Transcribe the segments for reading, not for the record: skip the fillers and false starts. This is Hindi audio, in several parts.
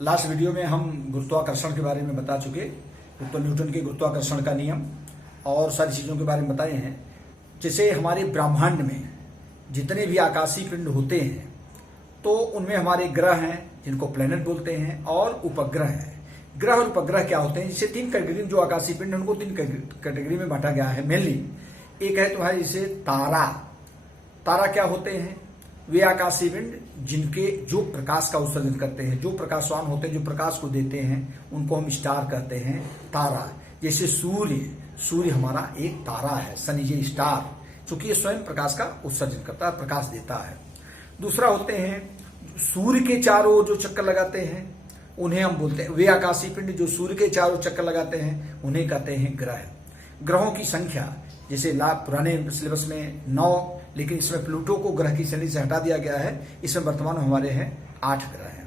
लास्ट वीडियो में हम गुरुत्वाकर्षण के बारे में बता चुके, तो न्यूटन के गुरुत्वाकर्षण का नियम और सारी चीज़ों के बारे में बताए हैं। जैसे हमारे ब्रह्मांड में जितने भी आकाशीय पिंड होते हैं तो उनमें हमारे ग्रह हैं जिनको प्लैनेट बोलते हैं और उपग्रह हैं। ग्रह और उपग्रह क्या होते हैं, जिसे तीन कैटेगरी जो आकाशीय पिंड है उनको तीन कैटेगरी में बांटा गया है मेनली। एक है तुम्हारे जैसे तारा। तारा क्या होते हैं, वे आकाशीय पिंड जिनके जो प्रकाश का उत्सर्जन करते हैं, जो प्रकाशवान होते हैं, जो प्रकाश को देते हैं, उनको हम स्टार कहते हैं तारा। जैसे सूर्य हमारा एक तारा है, सन इज ए स्टार, क्योंकि ये स्वयं प्रकाश का उत्सर्जन करता है, प्रकाश देता है। दूसरा होते हैं सूर्य के चारों ओर जो चक्कर लगाते हैं उन्हें हम बोलते हैं, वे आकाशीय पिंड जो सूर्य के चारों चक्कर लगाते हैं उन्हें कहते हैं ग्रह। ग्रहों की संख्या जैसे पुराने सिलेबस में 9, लेकिन इसमें प्लूटो को ग्रह की श्रेणी से हटा दिया गया है। इसमें वर्तमान हमारे हैं 8 ग्रह हैं,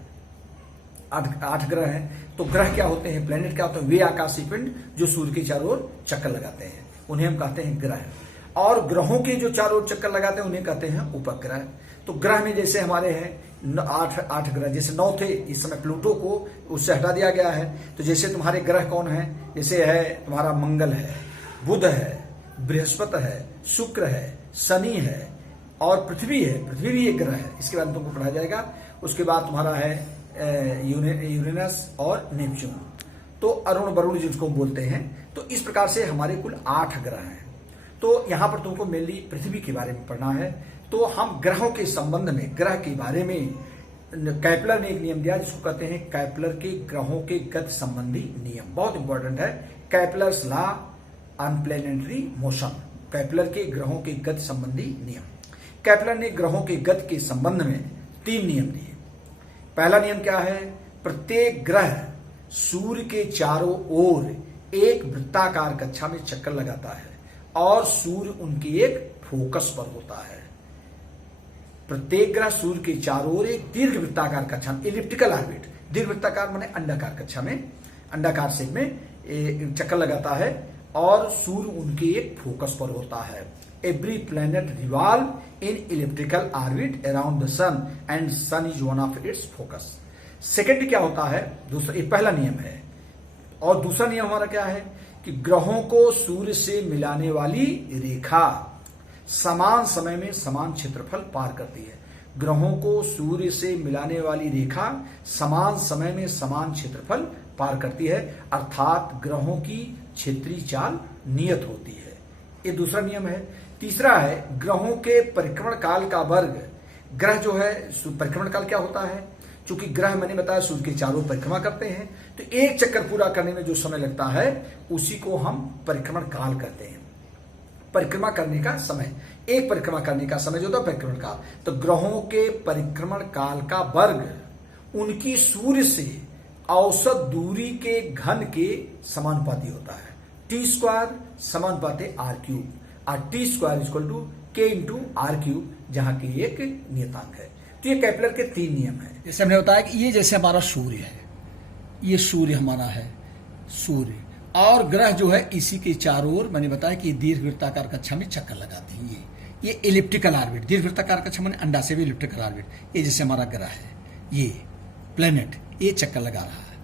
8 ग्रह हैं। तो ग्रह क्या होते हैं, प्लेनेट क्या होते हैं, वे आकाशीय पिंड जो सूर्य के चारों ओर चक्कर लगाते हैं उन्हें हम कहते हैं ग्रह। और ग्रहों के जो चारों ओर चक्कर लगाते हैं उन्हें कहते हैं उपग्रह। तो ग्रह में जैसे हमारे हैं 8 ग्रह, जैसे 9 थे, इस समय प्लूटो को उससे हटा दिया गया है। तो जैसे तुम्हारे ग्रह कौन है, जैसे है तुम्हारा मंगल है, बुध है, बृहस्पति है, शुक्र है, शनि है और पृथ्वी है। पृथ्वी भी एक ग्रह है, इसके बारे में तुमको पढ़ाया जाएगा। उसके बाद तुम्हारा है यूरेनस और नेपच्यून, तो अरुण वरुण जिसको बोलते हैं। तो इस प्रकार से हमारे कुल 8 ग्रह हैं। तो यहां पर तुमको मेनली पृथ्वी के बारे में पढ़ना है। तो हम ग्रहों के संबंध में, ग्रह के बारे में कैपलर ने एक नियम दिया जिसको कहते हैं कैपलर के ग्रहों के गति संबंधी नियम। बहुत इंपॉर्टेंट है, Kepler's law on planetary motion, कैपलर के ग्रहों के गति संबंधी नियम। कैपलर ने ग्रहों के गति के संबंध में 3 नियम दिए। पहला नियम क्या है, प्रत्येक ग्रह सूर्य के चारों ओर एक वृत्ताकार कक्षा में चक्कर लगाता है और सूर्य उनके एक फोकस पर होता है। प्रत्येक ग्रह सूर्य के चारों ओर एक दीर्घ वृत्ताकार कक्षा में, इलिप्टिकल ऑर्बिट, दीर्घ वृत्ताकार माने अंडाकार कक्षा में, अंडाकार शेप में चक्कर लगाता है और सूर्य उनके एक फोकस पर होता है। Every planet revolve in elliptical orbit around the sun and sun is one of its focus. Second क्या होता है, दूसरा, ये पहला नियम है। और दूसरा नियम हमारा क्या है कि ग्रहों को सूर्य से मिलाने वाली रेखा समान समय में समान क्षेत्रफल पार करती है। ग्रहों को सूर्य से मिलाने वाली रेखा समान समय में समान क्षेत्रफल पार करती है, अर्थात ग्रहों की क्षेत्रीय चाल नियत होती है। ये दूसरा नियम है। तीसरा है ग्रहों के परिक्रमण काल का वर्ग। ग्रह जो है, परिक्रमण काल क्या होता है, चूंकि ग्रह मैंने बताया सूर्य के चारों परिक्रमा करते हैं, तो एक चक्कर पूरा करने में जो समय लगता है उसी को हम परिक्रमण काल कहते हैं। परिक्रमा करने का समय, एक परिक्रमा करने का समय जो होता है परिक्रमण काल। तो ग्रहों के परिक्रमण काल का वर्ग उनकी सूर्य से औसत दूरी के घन के समानुपाती होता है। T² समानुपाती R³ और T² equal to K into R³, जहां की एक नियतांक है। तो ये कैपलर के 3 नियम है। जैसे हमने बताया कि ये जैसे हमारा सूर्य है, ये सूर्य हमारा है, सूर्य और ग्रह जो है इसी के चारों ओर मैंने बताया कि दीर्घ वृत्ताकार कक्षा में चक्कर लगाते हैं। ये इलिप्टिकल ऑर्बिट, दीर्घ वृत्ताकार कक्षा माने अंडा से भी इलिप्टिकल ऑर्बिट, ये जैसे हमारा ग्रह है, ये प्लेनेट, ये चक्कर लगा रहा है।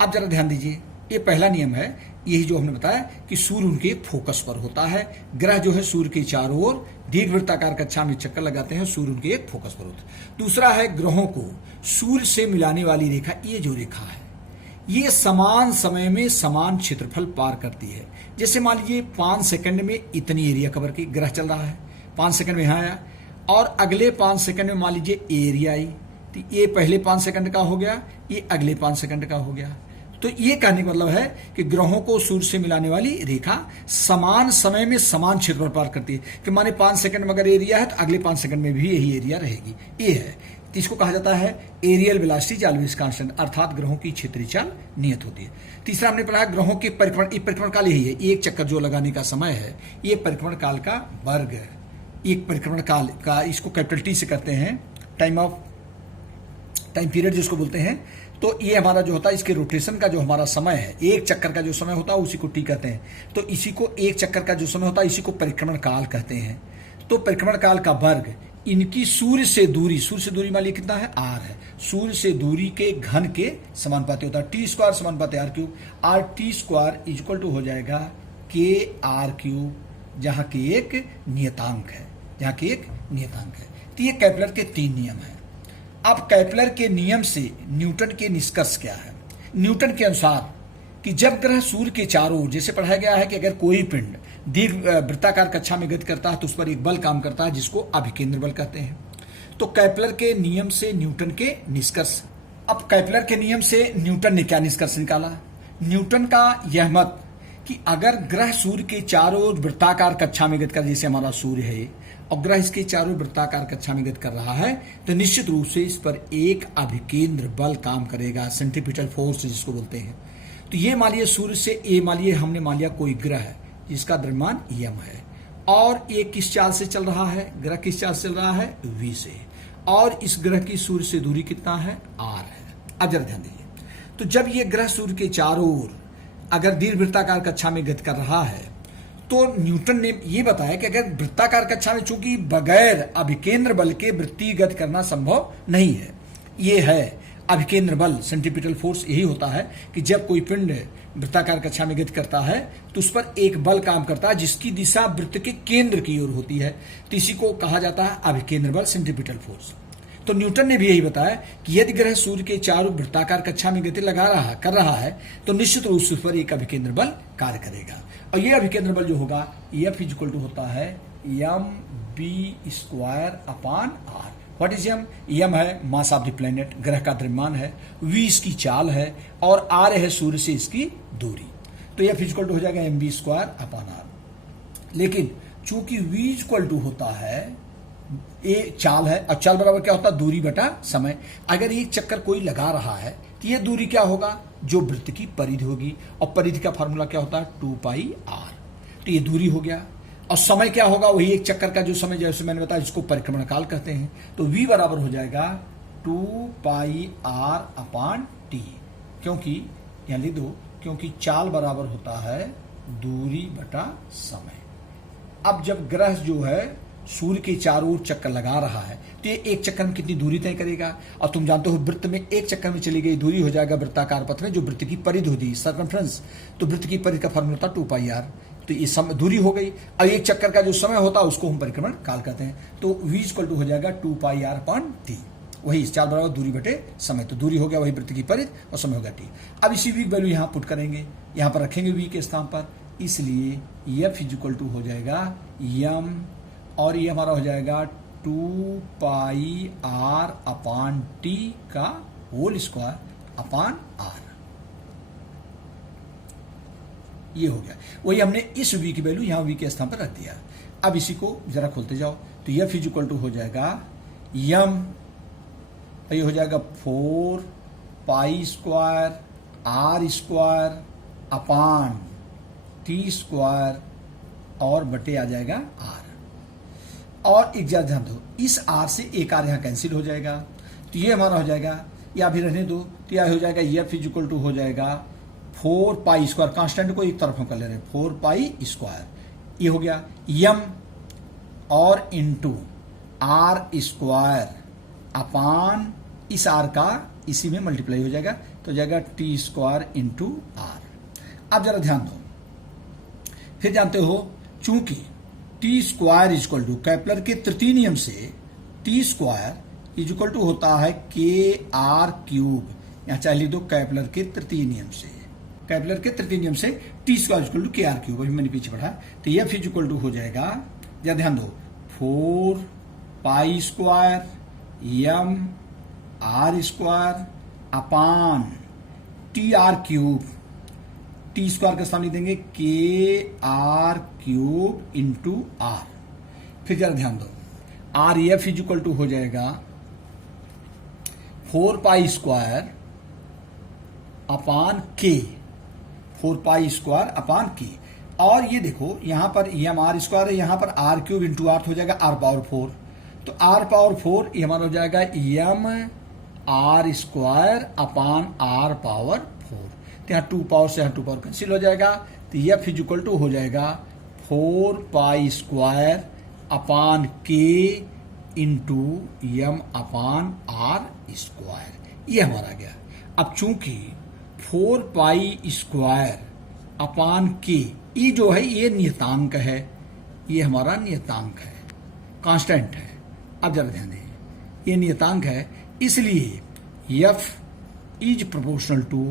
अब जरा ध्यान दीजिए, ये पहला नियम है, यही जो हमने बताया कि सूर्य उनके फोकस पर होता है। ग्रह जो है सूर्य के चारों ओर दीर्घ वृत्ताकार कक्षा में चक्कर लगाते हैं, सूर्य उनके एक फोकस पर होता है। दूसरा है ग्रहों को सूर्य से मिलाने वाली रेखा, ये जो रेखा है ये समान समय में समान क्षेत्रफल पार करती है। जैसे मान लीजिए 5 सेकंड में इतनी एरिया कवर की ग्रह चल रहा है, 5 सेकंड में यहाँ आया और अगले 5 सेकंड में मान लीजिए एरिया आई, तो ये पहले 5 सेकंड का हो गया, ये अगले 5 सेकंड का हो गया। तो ये कहने का मतलब है कि ग्रहों को सूर्य से मिलाने वाली रेखा समान समय में समान क्षेत्रफल पार करती है। कि माने 5 सेकंड में अगर एरिया है तो अगले 5 सेकंड में भी यही एरिया रहेगी, ये है। तो इसको कहा जाता है एरियल वेलोसिटी ऑलवेज कांस्टेंट, अर्थात ग्रहों की क्षेत्रीय चाल नियत होती है। तीसरा हमने पढ़ा ग्रहों के परिक्रमण काल यही है, एक चक्कर जो लगाने का समय है, ये परिक्रमण काल का वर्ग है। एक परिक्रमण काल का, इसको कैपिटल T से करते हैं, टाइम पीरियड जिसको बोलते हैं। तो ये हमारा जो होता है इसके रोटेशन का जो हमारा समय है, एक चक्कर का जो समय होता है उसी को T कहते हैं। तो इसी को एक चक्कर का जो समय होता है इसी को परिक्रमण काल कहते हैं। तो परिक्रमण काल का वर्ग इनकी सूर्य से दूरी मान लीजिए कितना है, आर है, सूर्य से दूरी के घन के समानुपाती होता है। टी स्क्वायर समानुपाती R cube, R T square equal to हो जाएगा के आर क्यूब, जहां के एक नियतांक है, तो ये केपलर के 3 नियम हैं। अब केपलर के नियम से न्यूटन के निष्कर्ष क्या है? न्यूटन के अनुसार कि जब ग्रह सूर्य के चारों ओर, जैसे पढ़ाया गया है कि अगर कोई पिंड दीर्घ वृत्ताकार कक्षा में गति करता है तो उस पर एक बल काम करता है जिसको अभिकेंद्र बल कहते हैं। तो केपलर के नियम से न्यूटन के निष्कर्ष। अब केपलर के नियम से न्यूटन ने क्या निष्कर्ष निकाला? न्यूटन का यह मत कि अगर ग्रह सूर्य के चारों ओर वृत्ताकार कक्षा में गति कर, जैसे हमारा सूर्य है और ग्रह इसके चारों वृत्ताकार कक्षा में गति कर रहा है, तो निश्चित रूप से इस पर एक अभिकेंद्र बल काम करेगा, सेंट्रीपिटल फोर्स जिसको बोलते हैं। तो ये मान लिया सूर्य से हमने मान लिया कोई ग्रह है जिसका द्रव्यमान यम है, और ये किस चाल से चल रहा है? ग्रह किस चाल से चल रहा है? v से, और इस ग्रह की सूर्य से दूरी कितना है? r है। अब जरा ध्यान दीजिए, तो जब ये ग्रह सूर्य के चारों ओर अगर दीर्घवृत्ताकार कक्षा में गति कर रहा है, तो न्यूटन ने ये बताया कि अगर वृत्ताकार कक्षा में, चूंकि बगैर अभिकेंद्र बल के वृत्तीय गति करना संभव नहीं है, ये है अभिकेंद्र बल, सेंट्रीपिटल फोर्स। यही होता है कि जब कोई पिंड वृत्ताकार कक्षा में गति करता है तो उस पर एक बल काम करता है जिसकी दिशा वृत्त के केंद्र की ओर होती है, तो इसी को कहा जाता है अभिकेंद्र बल, सेंट्रीपिटल फोर्स। तो न्यूटन ने भी यही बताया कि यदि ग्रह सूर्य के चारों वृत्ताकार कक्षा में गति कर रहा है तो निश्चित रूप से उस पर एक अभिकेंद्र बल कार्य करेगा, और ये अभिकेंद्र बल जो होगा F इक्वल टू होता है mv²/r। व्हाट इज यम? यम है मास ऑफ द प्लेनेट, ग्रह का द्रव्यमान है, v इसकी चाल है, और r है सूर्य से इसकी दूरी। तो F इक्वल टू हो जाएगा mv²/r। लेकिन चूंकि v इक्वल टू होता है, ये चाल है, और चाल बराबर क्या होता है? दूरी बटा समय। अगर ये चक्कर कोई लगा रहा है तो ये दूरी क्या होगा? जो वृत्त की परिधि होगी, और परिधि का फॉर्मूला क्या होता है? 2πr। तो ये दूरी हो गया, और समय क्या होगा? वही एक चक्कर का जो समय, जैसे मैंने बताया, जिसको परिक्रमण काल कहते हैं। तो v बराबर हो जाएगा 2πr/t, क्योंकि यहां लिख दो, क्योंकि चाल बराबर होता है दूरी बटा समय। अब जब ग्रह जो है सूर्य के चारों ओर चक्कर लगा रहा है तो ये एक चक्कर में कितनी दूरी तय करेगा? और तुम जानते हो वृत्त में एक चक्कर में चली गई दूरी हो जाएगा वृत्ताकार पथ में जो वृत्त की परिधि होती है, सर्कमफ्रेंस। तो वृत्त की परिधि का फॉर्मूला होता 2πr, तो ये समय दूरी हो गई। और एक चक्कर का जो समय होता है उसको हम परिक्रमण काल कहते हैं। तो v इक्वल टू हो जाएगा 2πr/t, वही चाल बराबर दूरी बटे समय। तो दूरी हो गया वही वृत्त की परिधि, और समय हो गया t। अब इसी v वैल्यू यहाँ पुट करेंगे, यहाँ पर रखेंगे v के स्थान पर, इसलिए F इक्वल टू हो जाएगा यम, और ये हमारा हो जाएगा 2πr/t का होल स्क्वायर/r। ये हो गया, वही हमने इस v की वैल्यू यहाँ v के स्थान पर रख दिया। अब इसी को जरा खोलते जाओ, तो F इक्वल टू हो जाएगा यम, ये हो जाएगा 4π²r²/t² और बटे आ जाएगा r। और एक ध्यान दो, इस r से एक r यहाँ कैंसिल हो जाएगा, तो ये हमारा हो जाएगा, या भी रहने दो, तो यह हो जाएगा F इक्वल टू हो जाएगा 4π², कांस्टेंट को एक तरफ हम कर ले रहे हैं, 4π²। ये हो गया यम, और इंटू r² इस r का इसी में मल्टीप्लाई हो जाएगा, तो जाएगा t² इंटू r। अब जरा ध्यान दो, फिर जानते हो चूंकि t² इक्वल टू केपलर के तृतीय नियम से t² इक्वल टू होता है kr³। यहाँ चाहे लिख दो केपलर के तृतीय नियम से, केपलर के तृतीय नियम से t² इक्वल टू kr³, अभी मैंने पीछे पढ़ा। तो F इक्वल टू हो जाएगा, या ध्यान दो, 4π² यम r²/tr³, t² का स्थान लिख देंगे kr³ इंटू r। फिर जरा ध्यान दो, F इक्वल टू हो जाएगा 4π²/k, 4π²/k। और ये देखो यहाँ पर यम r² है, यहाँ पर r³ इंटू r हो जाएगा r⁴। तो r⁴ ये हमारा हो जाएगा यम r²/r⁴। तो यहाँ 2 पावर से यहाँ 2 पावर कैंसिल हो जाएगा, तो F इक्वल टू हो जाएगा 4π²/k into M upon R square, ये हमारा गया। अब चूंकि 4 पाई स्क्वायर अपान के, ये जो है ये नियतांक है, ये हमारा नियतांक है, कांस्टेंट है। अब जरा ध्यान दें, ये नियतांक है, इसलिए F is proportional to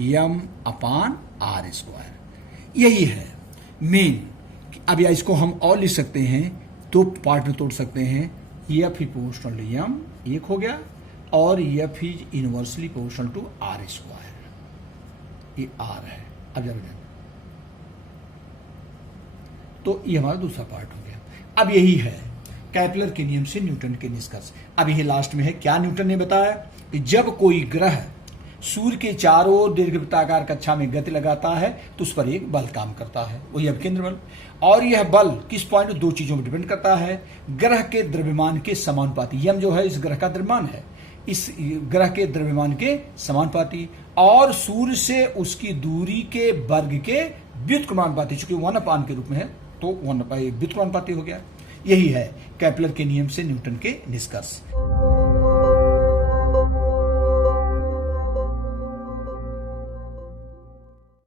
M upon R square. यही है मेन। अब या इसको हम और लिख सकते हैं, दो पार्ट में तोड़ सकते हैं। F is proportional to M, एक हो गया, और F is inversely proportional to R square, ये आर है। अब जरा ध्यान, तो ये हमारा दूसरा पार्ट हो गया। अब यही है कैपलर के नियम से न्यूटन के निष्कर्ष। अब यही लास्ट में है, क्या न्यूटन ने बताया कि जब कोई ग्रह सूर्य के चारों ओर दीर्घवृत्ताकार कक्षा में गति लगाता है तो उस पर एक बल काम करता है, वही अपकेंद्र बल। और यह बल किस पॉइंट, दो चीजों पर डिपेंड करता है। ग्रह के द्रव्यमान के समानुपाती, यम जो है इस ग्रह का द्रव्यमान है, इस ग्रह के द्रव्यमान के समानुपाती, और सूर्य से उसकी दूरी के वर्ग के व्युत्क्रमानुपाती, चूंकि 1/n के रूप में है तो 1/n व्युत्क्रमानुपाती हो गया। यही है कैपलर के नियम से न्यूटन के निष्कर्ष।